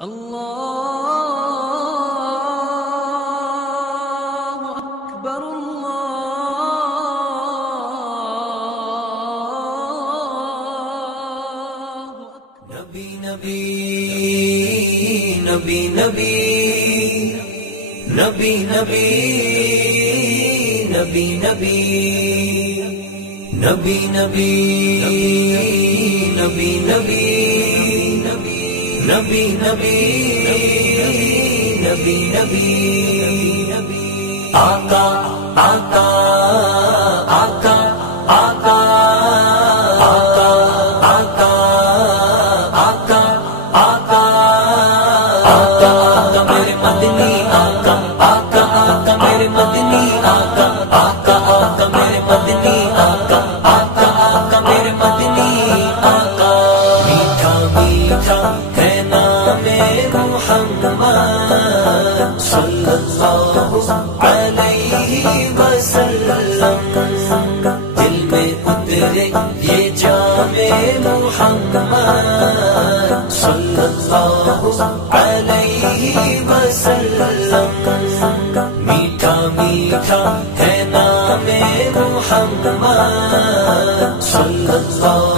اللہ اکبر اللہ نبی نبی نبی نبی نبی نبی نبی نبی نبی نبی نبی نبی نبی نبی نبی نبی آقا آقا آقا آقا آقا آقا آقا آقا آقا آقا میرے مدنی آقا آقا آقا میرے مدنی آقا آقا آقا میرے مدنی آقا آقا آقا میرے مدنی آقا میٹھا میٹھا ہے نام محمد صلی اللہ علیہ وسلم دل میں اترے یہ جام محمد صلی اللہ علیہ وسلم میٹھا میٹھا ہے نام محمد صلی اللہ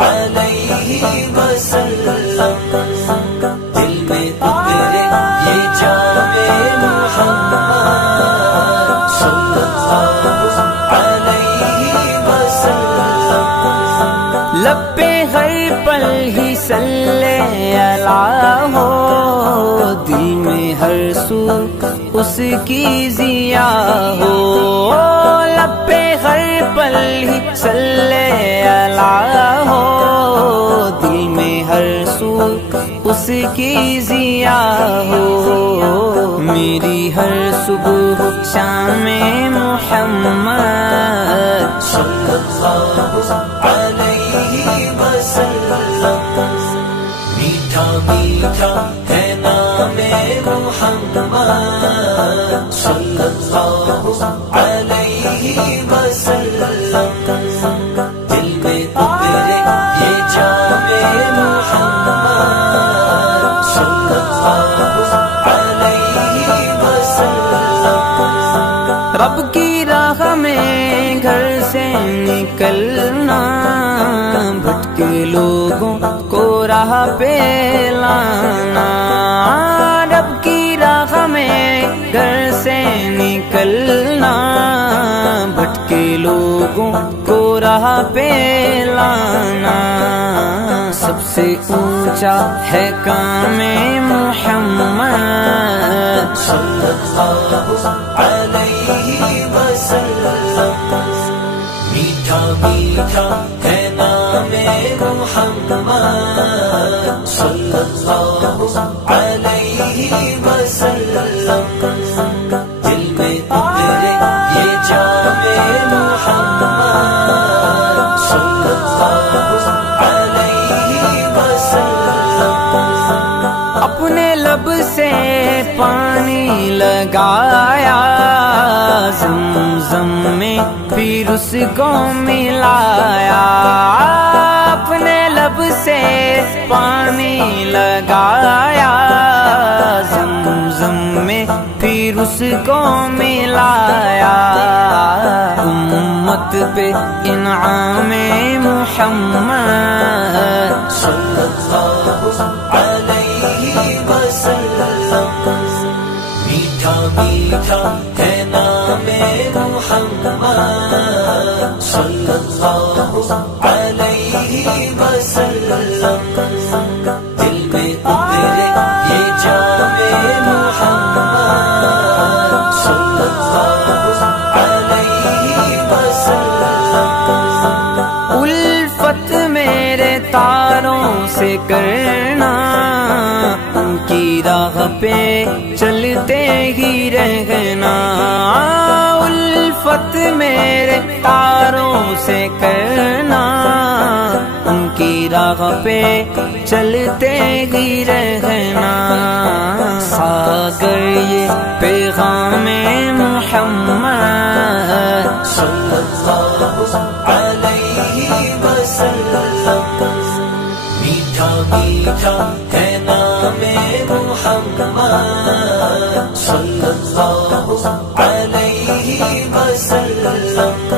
علیہ وسلم دل میں اترے یہ جام محمد صلی اللہ علیہ وسلم لب پہ ہر پل ہی صلی اللہ ہو دل میں ہر سو اس کی ضیا ہو لب پہ ہر پل ہی صلی اللہ ہو دل میں ہر سو اس کی ضیا ہو میری ہر صبح شام محمد صلی اللہ علیہ وسلم میٹھا میٹھا ہے نام محمد صلی اللہ علیہ وسلم دل میں اترے یہ جام محمد صلی اللہ علیہ وسلم رب کی راہ میں گھر سے نکلنا بھٹکے لوگوں کو راہ پہ لانا رب کی راہ میں گھر سے نکلنا بھٹکے لوگوں کو راہ پہ لانا سب سے اونچا ہے کام محمد صلی اللہ علیہ وسلم میٹھا میٹھا ہے نام محمد صلی اللہ علیہ وسلم دل میں اترے یہ جام محمد صلی اللہ علیہ وسلم اپنے لب سے پانی لگایا زمزم میں پھر اس کو ملایا اپنے لب سے پانی لگایا زمزم میں پھر اس کو ملایا امت پہ انعام محمد صلی اللہ علیہ وسلم میٹھا میٹھا ہے نام محمد صلی اللہ علیہ وسلم دل میں اترے یہ جام محمد صلی اللہ علیہ وسلم الفت میرے تاروں سے کرنا ان کی راہ پہ چلتے ہی رہنا الفت میرے تاروں سے کرنا ان کی راہ پہ چلتے ہی رہنا ساگر یہ پیغام محمد صلی اللہ علیہ وسلم میٹھا میٹھا ہے نام صلی اللہ علیہ وسلم